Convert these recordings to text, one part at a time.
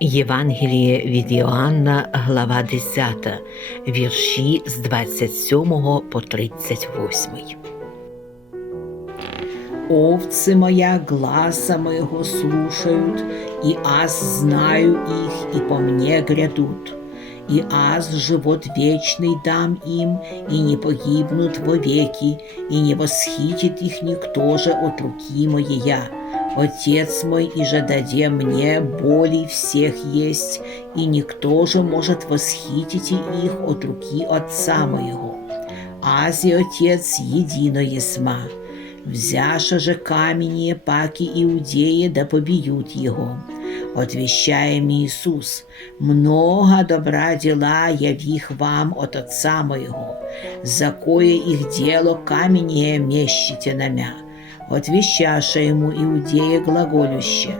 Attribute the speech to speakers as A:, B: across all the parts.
A: Євангеліє від Іоанна, глава 10, вірші з 27 по 38.
B: Овцы моя гласа моего слушают, и аз знаю их, и по мне грядут. И аз живот вечный дам им, и не погибнут вовеки, и не восхитит их никто же от руки моей. Отец мой и же даде мне болей всех есть, и никто же может восхитить их от руки Отца моего. Аз и Отец едино есма. Взяша же камені паки іудеї да побіють його. Отвещає Иисус, много добра дела явих вам от Отца моего, за кое их дело каменье мещите на мя. Отвещаша ему иудея глаголюще,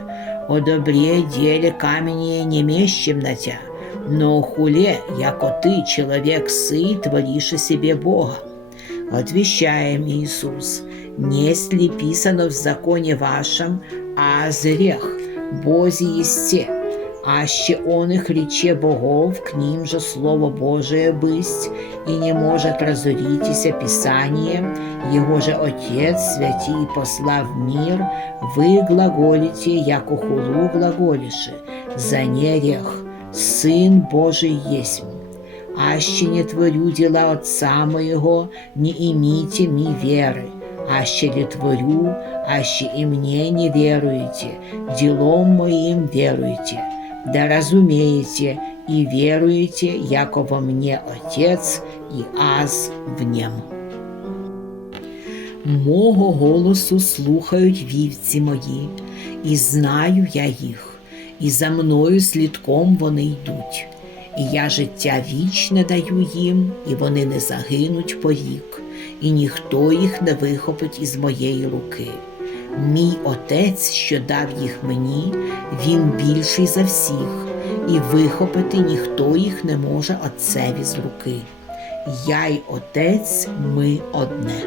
B: о добре деле каменье не мещем на тя, но хуле, яко ты, человек сы, творишь себе Бога. Отвещаем Иисус, несть ли писано в законе вашем, а зрех, Бозі єсте, аще он их рече богов, к ним же Слово Божие бысть, и не может разоритися Писанием, Его же Отец святий послав в мир, вы глаголите, яко хулу глаголише, за нерех, Сын Божий есть. Аще не творю дела Отца моего, не имейте ми веры, аще ли творю, аще и мне не веруете, делом моим веруете, да разумеете и веруете, яко во мне Отец и аз в нем. Мого голосу слухають вівці мої, і знаю я їх, і за мною слідком вони йдуть. І я життя вічне даю їм, і вони не загинуть повік, і ніхто їх не вихопить із моєї руки. Мій отець, що дав їх мені, він більший за всіх, і вихопити ніхто їх не може отцеві з руки. Я й отець ми одне.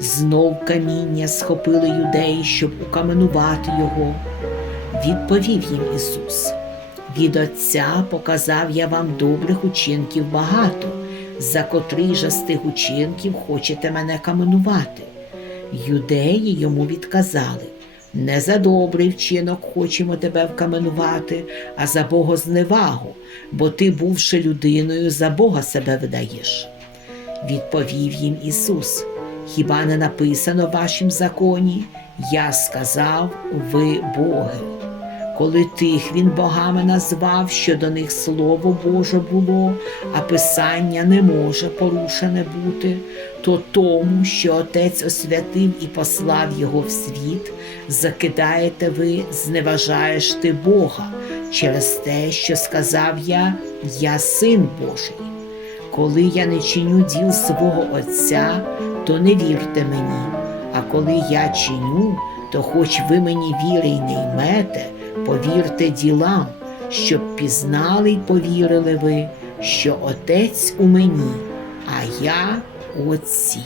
B: Знов каміння схопили юдеї, щоб укаменувати його. Відповів їм Ісус. Від Отця показав я вам добрих учинків багато, за котрий же з тих учинків хочете мене каменувати. Юдеї йому відказали не за добрий вчинок хочемо тебе вкаменувати, а за богозневагу, бо ти, бувши людиною, за Бога себе видаєш. Відповів їм Ісус: Хіба не написано в вашім законі? Я сказав, ви Боги. Коли тих він богами назвав, що до них слово Боже було, а Писання не може порушене бути, то тому, що Отець освятив і послав його в світ, закидаєте ви, зневажаєш ти Бога. Через те, що сказав я, я син Божий. Коли я не чиню діл свого Отця, то не вірте мені, а коли я чиню, то хоч ви мені віри й не ймете, повірте ділам, щоб пізнали й повірили ви, що Отець у мені, а я у Отці.